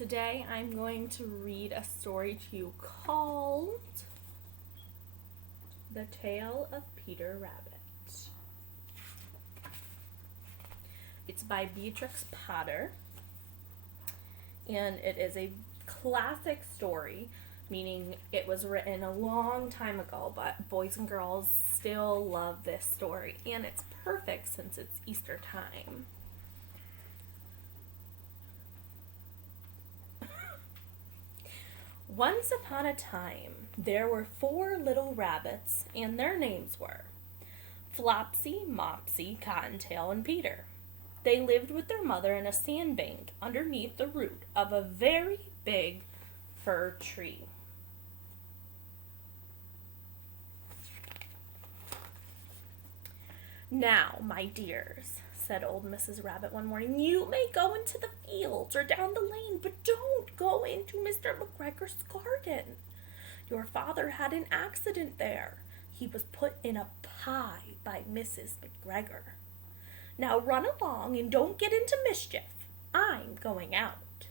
Today I'm going to read a story to you called The Tale of Peter Rabbit. It's by Beatrix Potter, and it is a classic story, meaning it was written a long time ago, but boys and girls still love this story, and it's perfect since it's Easter time. Once upon a time, there were 4 little rabbits, and their names were Flopsy, Mopsy, Cottontail, and Peter. They lived with their mother in a sandbank underneath the root of a very big fir tree. "Now, my dears," said old Mrs. Rabbit one morning, "you may go into the fields or down the lane, but don't go into Mr. McGregor's garden. Your father had an accident there. He was put in a pie by Mrs. McGregor. Now run along and don't get into mischief. I'm going out."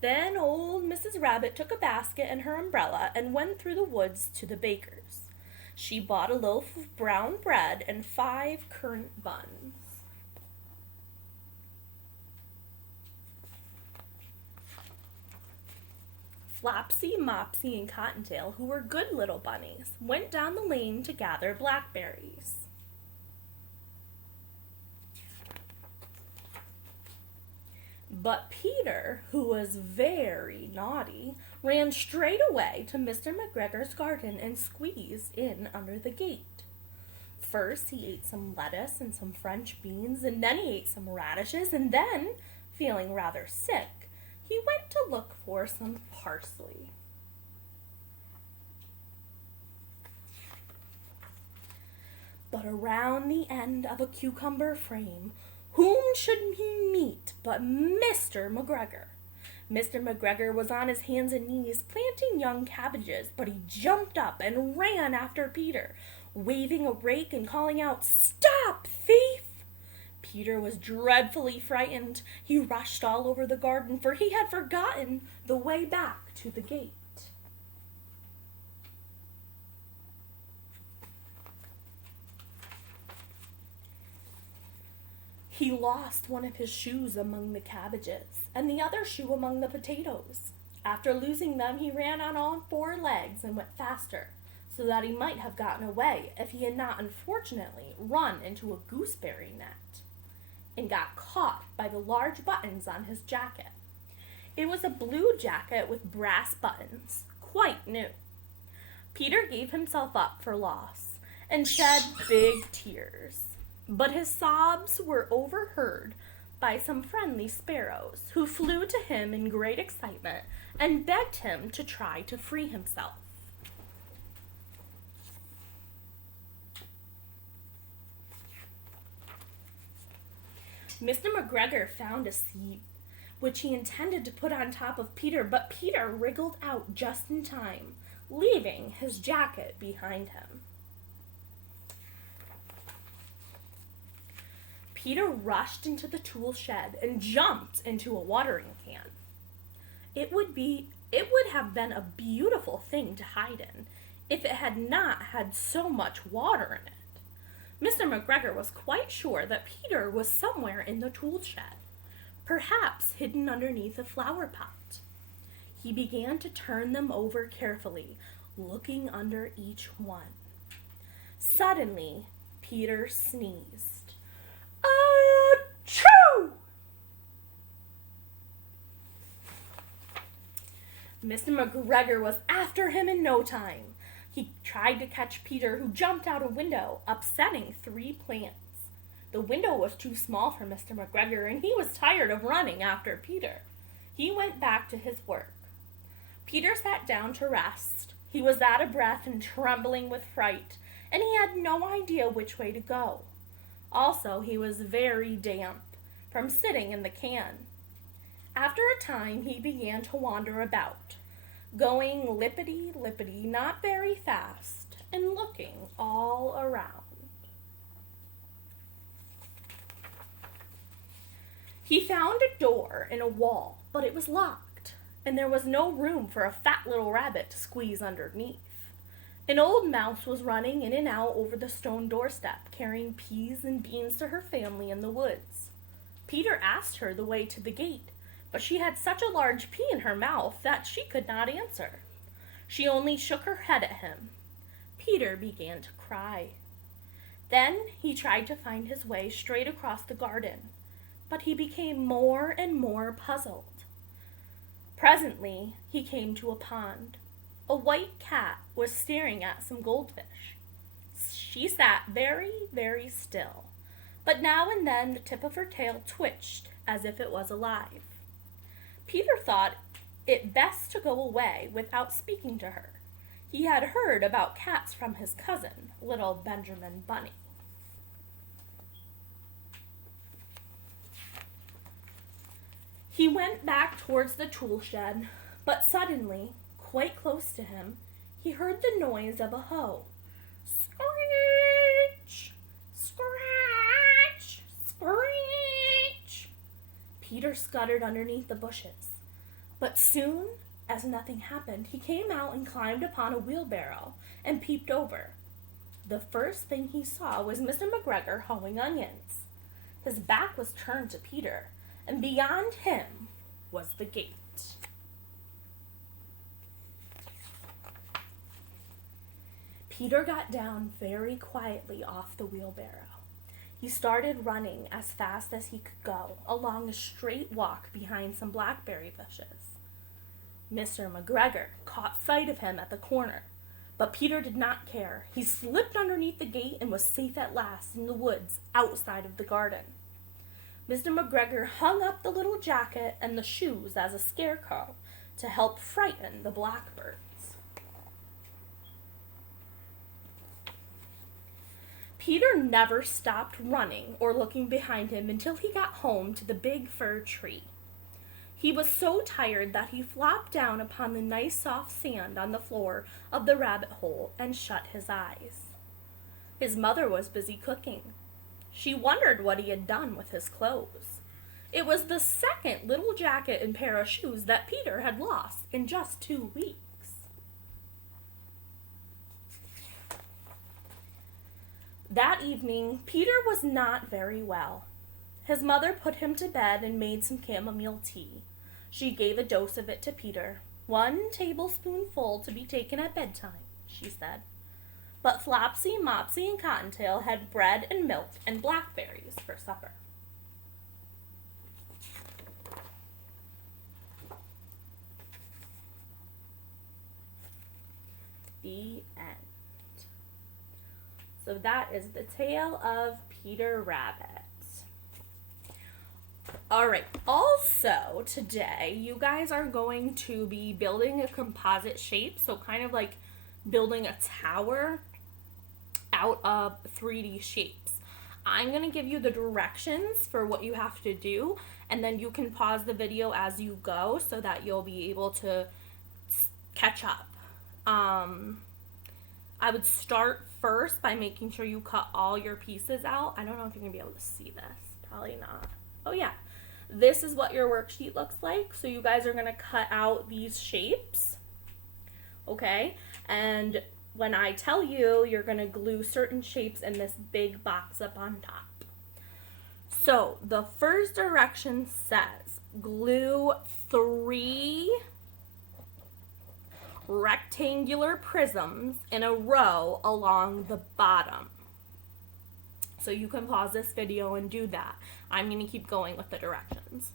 Then old Mrs. Rabbit took a basket and her umbrella and went through the woods to the baker's. She bought a loaf of brown bread and 5 currant buns. Flopsy, Mopsy, and Cottontail, who were good little bunnies, went down the lane to gather blackberries. But Peter, who was very naughty, ran straight away to Mr. McGregor's garden and squeezed in under the gate. First, he ate some lettuce and some French beans, and then he ate some radishes, and then, feeling rather sick, he went to look for some parsley. But around the end of a cucumber frame, whom should he meet but Mr. McGregor? Mr. McGregor was on his hands and knees planting young cabbages, but he jumped up and ran after Peter, waving a rake and calling out, "Stop, thief!" Peter was dreadfully frightened. He rushed all over the garden, for he had forgotten the way back to the gate. He lost one of his shoes among the cabbages, and the other shoe among the potatoes. After losing them, he ran on all 4 legs and went faster, so that he might have gotten away if he had not unfortunately run into a gooseberry net, and got caught by the large buttons on his jacket. It was a blue jacket with brass buttons, quite new. Peter gave himself up for loss, and shed big tears. But his sobs were overheard by some friendly sparrows, who flew to him in great excitement and begged him to try to free himself. Mr. McGregor found a seat, which he intended to put on top of Peter, but Peter wriggled out just in time, leaving his jacket behind him. Peter rushed into the tool shed and jumped into a watering can. It would have been a beautiful thing to hide in if it had not had so much water in it. Mr. McGregor was quite sure that Peter was somewhere in the tool shed, perhaps hidden underneath a flower pot. He began to turn them over carefully, looking under each one. Suddenly, Peter sneezed. Achoo! Mr. McGregor was after him in no time. He tried to catch Peter, who jumped out a window, upsetting 3 plants. The window was too small for Mr. McGregor, and he was tired of running after Peter. He went back to his work. Peter sat down to rest. He was out of breath and trembling with fright, and he had no idea which way to go. Also, he was very damp from sitting in the can. After a time, he began to wander about, going lippity-lippity, not very fast, and looking all around. He found a door in a wall, but it was locked, and there was no room for a fat little rabbit to squeeze underneath. An old mouse was running in and out over the stone doorstep, carrying peas and beans to her family in the woods. Peter asked her the way to the gate, but she had such a large pea in her mouth that she could not answer. She only shook her head at him. Peter began to cry. Then he tried to find his way straight across the garden, but he became more and more puzzled. Presently, he came to a pond. A white cat was staring at some goldfish. She sat very, very still, but now and then the tip of her tail twitched as if it was alive. Peter thought it best to go away without speaking to her. He had heard about cats from his cousin, little Benjamin Bunny. He went back towards the tool shed, but suddenly, quite close to him, he heard the noise of a hoe. Screech! Scratch! Screech! Peter scuttered underneath the bushes. But soon, as nothing happened, he came out and climbed upon a wheelbarrow and peeped over. The first thing he saw was Mr. McGregor hoeing onions. His back was turned to Peter, and beyond him was the gate. Peter got down very quietly off the wheelbarrow. He started running as fast as he could go along a straight walk behind some blackberry bushes. Mr. McGregor caught sight of him at the corner, but Peter did not care. He slipped underneath the gate and was safe at last in the woods outside of the garden. Mr. McGregor hung up the little jacket and the shoes as a scarecrow to help frighten the blackbirds. Peter never stopped running or looking behind him until he got home to the big fir tree. He was so tired that he flopped down upon the nice soft sand on the floor of the rabbit hole and shut his eyes. His mother was busy cooking. She wondered what he had done with his clothes. It was the second little jacket and pair of shoes that Peter had lost in just 2 weeks. That evening, Peter was not very well. His mother put him to bed and made some chamomile tea. She gave a dose of it to Peter, 1 tablespoonful to be taken at bedtime, she said. But Flopsy, Mopsy, and Cottontail had bread and milk and blackberries for supper. The end. So that is the tale of Peter Rabbit. Alright, also today you guys are going to be building a composite shape, so kind of like building a tower out of 3D shapes. I'm going to give you the directions for what you have to do, and then you can pause the video as you go so that you'll be able to catch up. I would start first by making sure you cut all your pieces out. I don't know if you're going to be able to see this. Probably not. Oh yeah. This is what your worksheet looks like. So you guys are going to cut out these shapes. Okay? And when I tell you, you're going to glue certain shapes in this big box up on top. So the first direction says glue 3 rectangular prisms in a row along the bottom. So you can pause this video and do that. I'm going to keep going with the directions.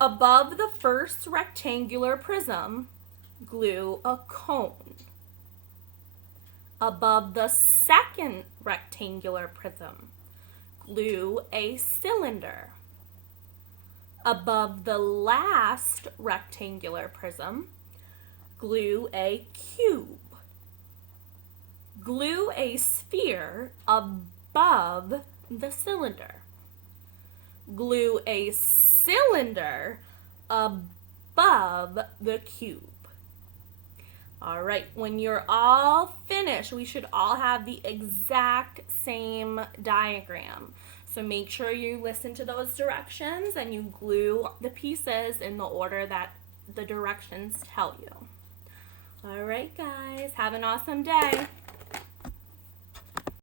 Above the first rectangular prism, glue a cone. Above the second rectangular prism, glue a cylinder. Above the last rectangular prism, glue a cube. Glue a sphere above the cylinder. Glue a cylinder above the cube. All right, when you're all finished, we should all have the exact same diagram. So make sure you listen to those directions and you glue the pieces in the order that the directions tell you. All right, guys, have an awesome day.